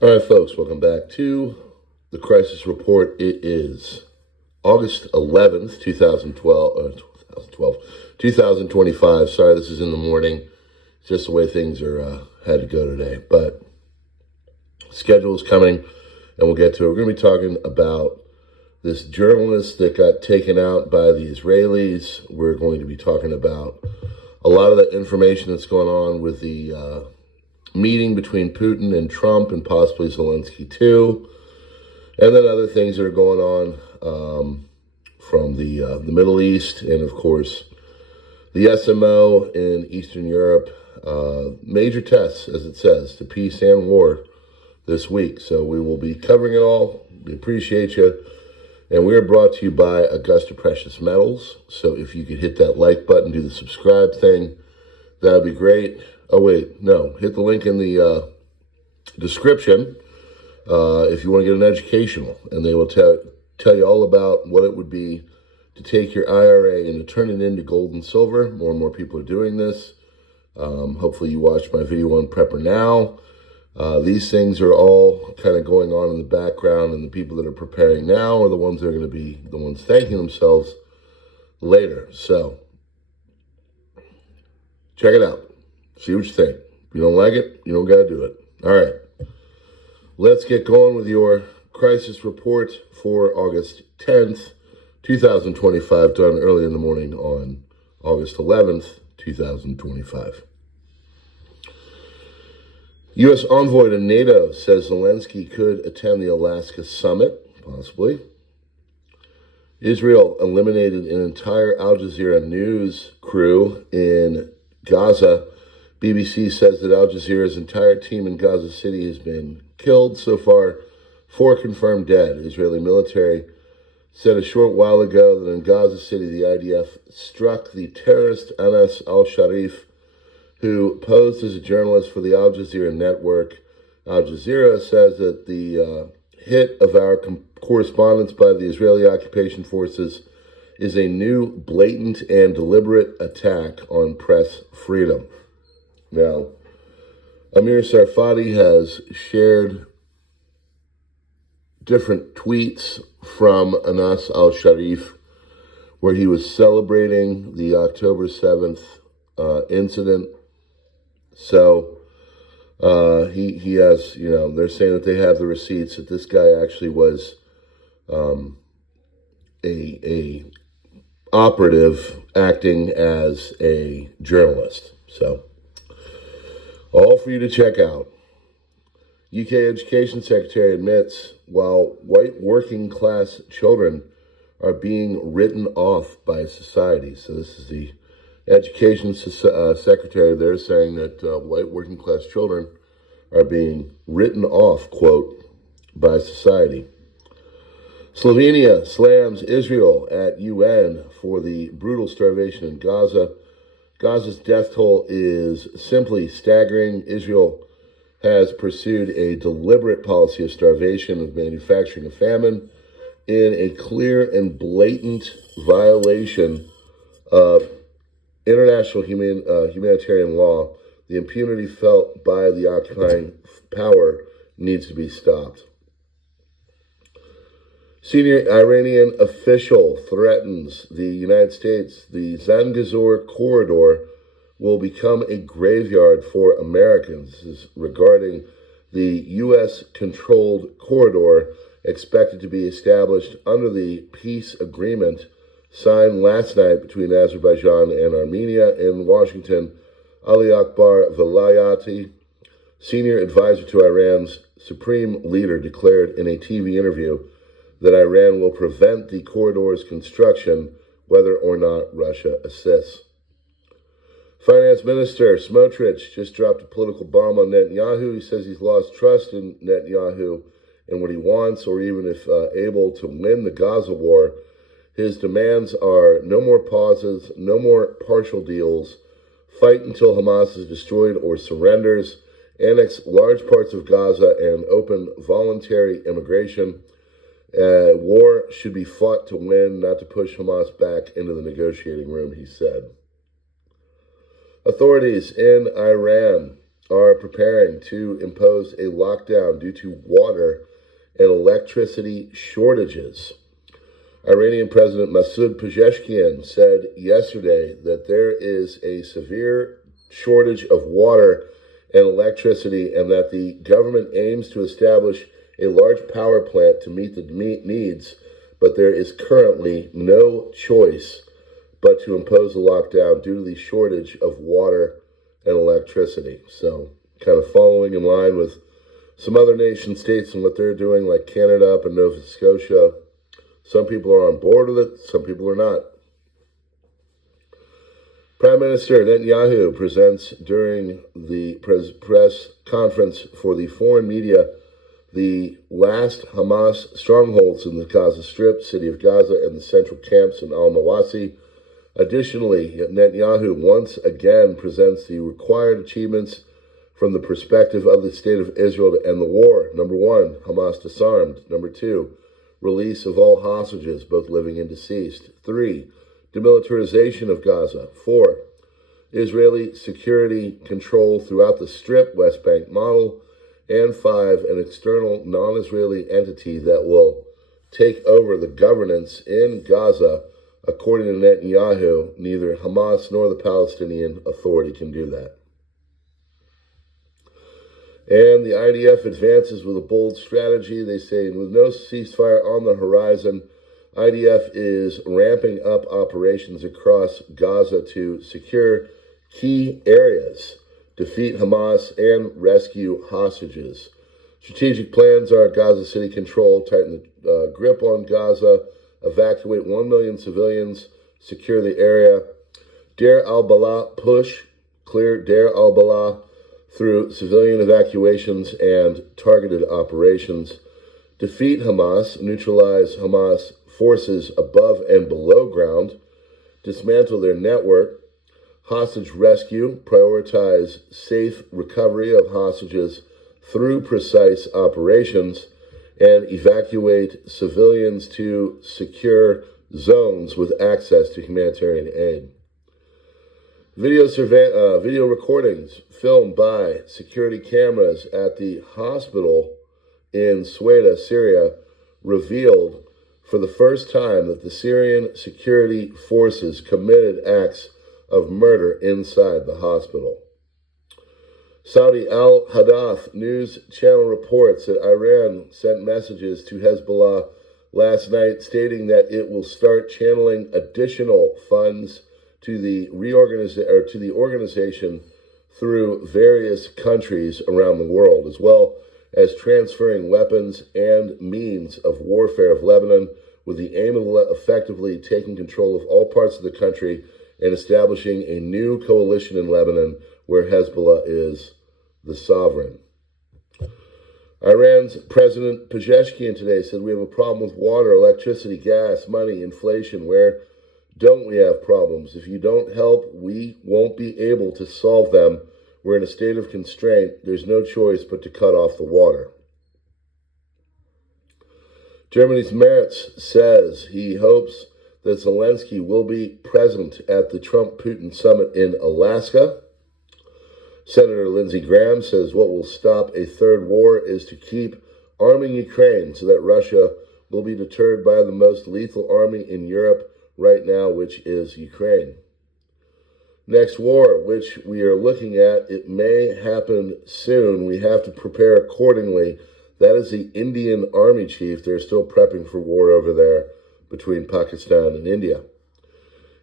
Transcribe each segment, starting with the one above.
All right, folks, welcome back to the Crisis Report. It is August 11th, 2025. Sorry, this is in the morning. It's just the way things are had to go today. But schedule is coming, and we'll get to it. We're going to be talking about this journalist that got taken out by the Israelis. We're going to be talking about a lot of the information that's going on with the meeting between Putin and Trump and possibly Zelensky too, and then other things that are going on from the Middle East, and of course the SMO in Eastern Europe. Major tests, as it says, to peace and war this week. So we will be covering it all. We appreciate you. And we are brought to you by Augusta Precious Metals. So if you could hit that like button, do the subscribe thing, that would be great. Oh, wait, no. Hit the link in the description if you want to get an educational. And they will tell you all about what it would be to take your IRA and to turn it into gold and silver. More and more people are doing this. Hopefully you watched my video on PrepperNow. These things are all kind of going on in the background, and the people that are preparing now are the ones that are going to be the ones thanking themselves later. So check it out. See what you think. If you don't like it, you don't got to do it. All right. Let's get going with your crisis report for August 10th, 2025, done early in the morning on August 11th, 2025. U.S. envoy to NATO says Zelensky could attend the Alaska summit, possibly. Israel eliminated an entire Al Jazeera news crew in Gaza. BBC says that Al Jazeera's entire team in Gaza City has been killed. So far, 4 confirmed dead. Israeli military said a short while ago that in Gaza City, the IDF struck the terrorist Anas al-Sharif, who posed as a journalist for the Al Jazeera network. Al Jazeera says that the hit of our correspondence by the Israeli occupation forces is a new, blatant, and deliberate attack on press freedom. Now, Amir Sarfati has shared different tweets from Anas al-Sharif where he was celebrating the October 7th incident. So he has, they're saying that they have the receipts that this guy actually was a operative acting as a journalist. So all for you to check out. UK Education Secretary admits while white working class children are being written off by society. So this is the Education Secretary. They're saying that white working class children are being written off, quote, by society. Slovenia slams Israel at UN for the brutal starvation in Gaza. Gaza's death toll is simply staggering. Israel has pursued a deliberate policy of starvation, of manufacturing a famine, in a clear and blatant violation of international humanitarian law. The impunity felt by the occupying power needs to be stopped. Senior Iranian official threatens the United States. The Zangezur corridor will become a graveyard for Americans. This is regarding the U.S.-controlled corridor expected to be established under the peace agreement signed last night between Azerbaijan and Armenia in Washington. Ali Akbar Velayati, senior advisor to Iran's supreme leader, declared in a TV interview that Iran will prevent the corridor's construction whether or not Russia assists. Finance Minister Smotrich just dropped a political bomb on Netanyahu. He says he's lost trust in Netanyahu and what he wants, or even if able to win the Gaza war. His demands are no more pauses, no more partial deals, fight until Hamas is destroyed or surrenders, annex large parts of Gaza, and open voluntary immigration. War should be fought to win, not to push Hamas back into the negotiating room, he said. Authorities in Iran are preparing to impose a lockdown due to water and electricity shortages. Iranian President Masoud Pezeshkian said yesterday that there is a severe shortage of water and electricity, and that the government aims to establish a large power plant to meet the needs, but there is currently no choice but to impose a lockdown due to the shortage of water and electricity. So, kind of following in line with some other nation states and what they're doing, like Canada up in Nova Scotia. Some people are on board with it, some people are not. Prime Minister Netanyahu presents during the press conference for the foreign media the last Hamas strongholds in the Gaza Strip, city of Gaza, and the central camps in Al-Mawasi. Additionally, Netanyahu once again presents the required achievements from the perspective of the state of Israel to end the war. Number one, Hamas disarmed. Number two, release of all hostages, both living and deceased. 3, demilitarization of Gaza. 4, Israeli security control throughout the Strip, West Bank model. And 5, an external non-Israeli entity that will take over the governance in Gaza. According to Netanyahu, neither Hamas nor the Palestinian Authority can do that. And the IDF advances with a bold strategy. They say, with no ceasefire on the horizon, IDF is ramping up operations across Gaza to secure key areas, defeat Hamas, and rescue hostages. Strategic plans are Gaza City control, tighten the grip on Gaza, evacuate 1 million civilians, secure the area. Deir al-Balah push, clear Deir al-Balah through civilian evacuations and targeted operations. Defeat Hamas, neutralize Hamas forces above and below ground. Dismantle their network. Hostage rescue, prioritize safe recovery of hostages through precise operations, and evacuate civilians to secure zones with access to humanitarian aid. Video recordings filmed by security cameras at the hospital in Sueda, Syria, revealed for the first time that the Syrian security forces committed acts of murder inside the hospital. Saudi Al-Hadath news channel reports that Iran sent messages to Hezbollah last night stating that it will start channeling additional funds to the organization through various countries around the world, as well as transferring weapons and means of warfare of Lebanon with the aim of effectively taking control of all parts of the country and establishing a new coalition in Lebanon where Hezbollah is the sovereign. Iran's President Pezeshkian today said, we have a problem with water, electricity, gas, money, inflation. Where don't we have problems? If you don't help, we won't be able to solve them. We're in a state of constraint. There's no choice but to cut off the water. Germany's Merz says he hopes that Zelensky will be present at the Trump-Putin summit in Alaska. Senator Lindsey Graham says what will stop a third war is to keep arming Ukraine so that Russia will be deterred by the most lethal army in Europe right now, which is Ukraine. Next war, which we are looking at, it may happen soon. We have to prepare accordingly. That is the Indian Army chief. They're still prepping for war over there between Pakistan and India.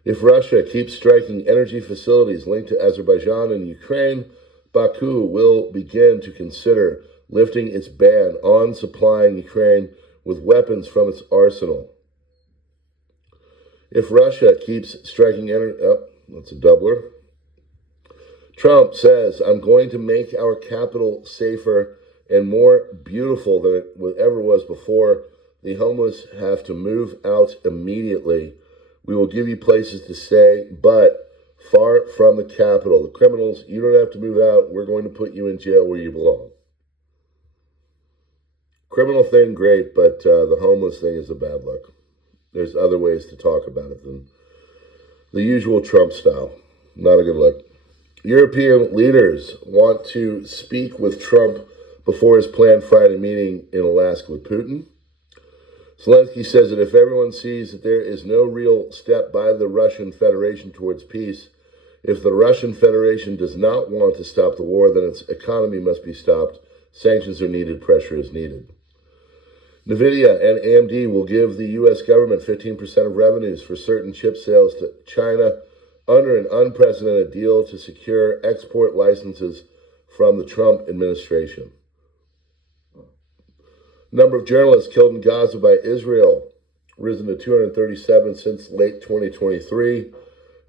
If Russia keeps striking energy facilities linked to Azerbaijan and Ukraine, Baku will begin to consider lifting its ban on supplying Ukraine with weapons from its arsenal. If Russia keeps striking energy... that's a doubler. Trump says, I'm going to make our capital safer and more beautiful than it ever was before. The homeless have to move out immediately. We will give you places to stay, but far from the capital. The criminals, you don't have to move out. We're going to put you in jail where you belong. Criminal thing, great, but the homeless thing is a bad look. There's other ways to talk about it than the usual Trump style. Not a good look. European leaders want to speak with Trump before his planned Friday meeting in Alaska with Putin. Zelensky says that if everyone sees that there is no real step by the Russian Federation towards peace, if the Russian Federation does not want to stop the war, then its economy must be stopped. Sanctions are needed, pressure is needed. NVIDIA and AMD will give the U.S. government 15% of revenues for certain chip sales to China under an unprecedented deal to secure export licenses from the Trump administration. Number of journalists killed in Gaza by Israel risen to 237 since late 2023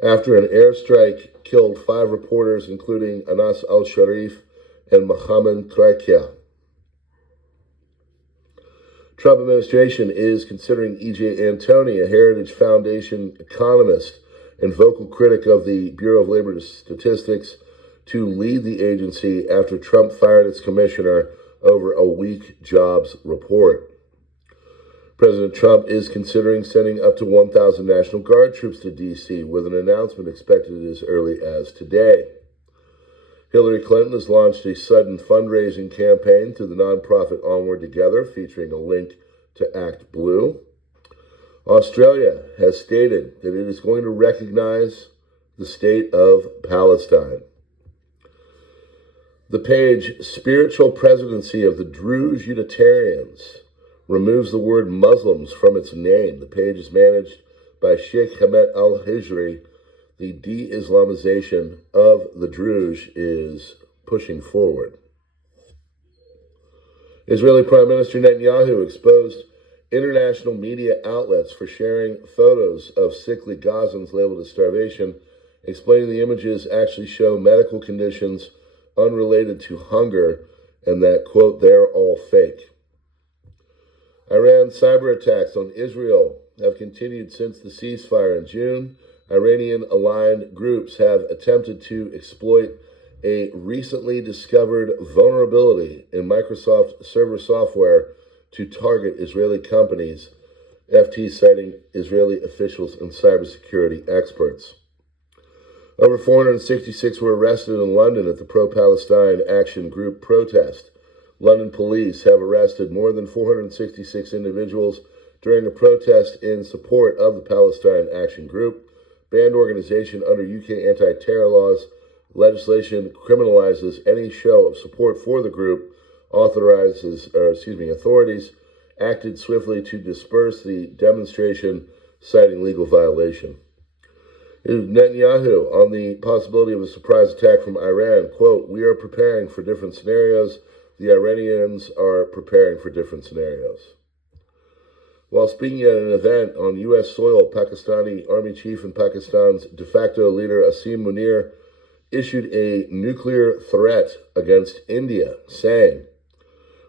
after an airstrike killed 5 reporters, including Anas al-Sharif and Mohammed Krakia. Trump administration is considering E.J. Antoni, a Heritage Foundation economist and vocal critic of the Bureau of Labor Statistics, to lead the agency after Trump fired its commissioner over a weak jobs report. President Trump is considering sending up to 1,000 National Guard troops to D.C., with an announcement expected as early as today. Hillary Clinton has launched a sudden fundraising campaign through the nonprofit Onward Together, featuring a link to Act Blue. Australia has stated that it is going to recognize the state of Palestine. The page Spiritual Presidency of the Druze Unitarians removes the word Muslims from its name. The page is managed by Sheikh Hamed al-Hijri. The de-Islamization of the Druze is pushing forward. Israeli Prime Minister Netanyahu exposed international media outlets for sharing photos of sickly Gazans labeled as starvation, explaining the images actually show medical conditions unrelated to hunger and that, quote, they're all fake. Iran cyber attacks on Israel have continued since the ceasefire in June. Iranian-aligned groups have attempted to exploit a recently discovered vulnerability in Microsoft server software to target Israeli companies, FT citing Israeli officials and cybersecurity experts. Over 466 were arrested in London at the pro-Palestine Action Group protest. London police have arrested more than 466 individuals during a protest in support of the Palestine Action Group, banned organization under UK anti-terror laws. Legislation criminalizes any show of support for the group. Authorities acted swiftly to disperse the demonstration, citing legal violation. Netanyahu on the possibility of a surprise attack from Iran, quote, we are preparing for different scenarios. The Iranians are preparing for different scenarios. While speaking at an event on U.S. soil, Pakistani Army Chief and Pakistan's de facto leader Asim Munir issued a nuclear threat against India, saying,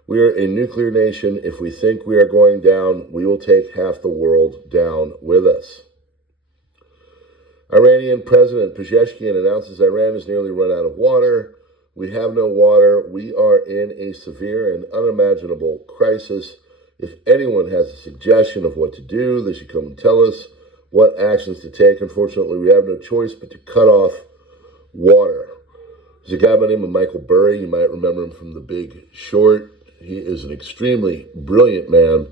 we are a nuclear nation. If we think we are going down, we will take half the world down with us. Iranian President Pezeshkian announces Iran has nearly run out of water. We have no water. We are in a severe and unimaginable crisis. If anyone has a suggestion of what to do, they should come and tell us what actions to take. Unfortunately, we have no choice but to cut off water. There's a guy by the name of Michael Burry. You might remember him from The Big Short. He is an extremely brilliant man.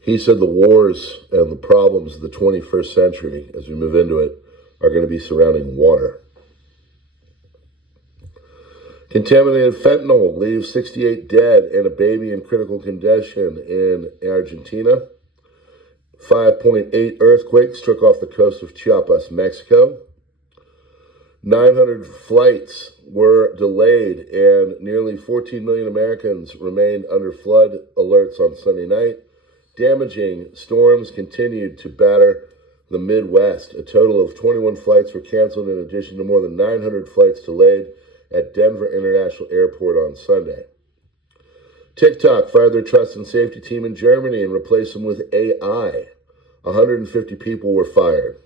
He said the wars and the problems of the 21st century, as we move into it, are going to be surrounding water. Contaminated fentanyl leaves 68 dead and a baby in critical condition in Argentina. 5.8 earthquake struck off the coast of Chiapas, Mexico. 900 flights were delayed and nearly 14 million Americans remained under flood alerts on Sunday night. Damaging storms continued to batter the Midwest. A total of 21 flights were canceled in addition to more than 900 flights delayed at Denver International Airport on Sunday. TikTok fired their trust and safety team in Germany and replaced them with AI. 150 people were fired.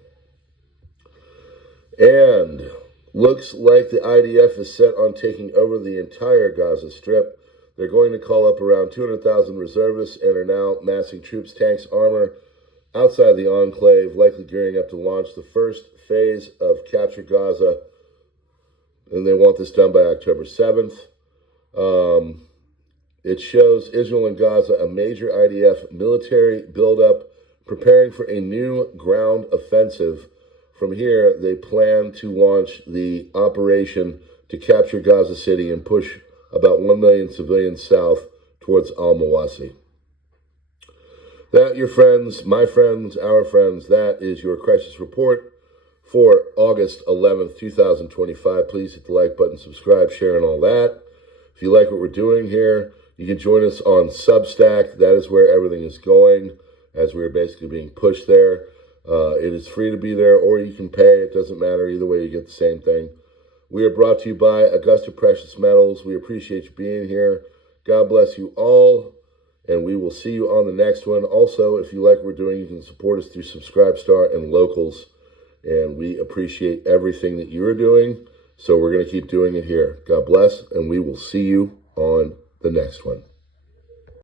And looks like the IDF is set on taking over the entire Gaza Strip. They're going to call up around 200,000 reservists and are now massing troops, tanks, armor outside the enclave, likely gearing up to launch the first phase of Capture Gaza and they want this done by October 7th. It shows Israel and Gaza a major IDF military buildup, preparing for a new ground offensive. From here, they plan to launch the operation to capture Gaza City and push about 1 million civilians south towards al-Mawasi. That, your friends, my friends, our friends, that is your crisis report for August 11th, 2025. Please hit the like button, subscribe, share, and all that. If you like what we're doing here, you can join us on Substack. That is where everything is going, as we're basically being pushed there. It is free to be there, or you can pay. It doesn't matter. Either way, you get the same thing. We are brought to you by Augusta Precious Metals. We appreciate you being here. God bless you all, and we will see you on the next one. Also, if you like what we're doing, you can support us through Subscribestar and Locals, and we appreciate everything that you are doing, so we're going to keep doing it here. God bless, and we will see you on the next one.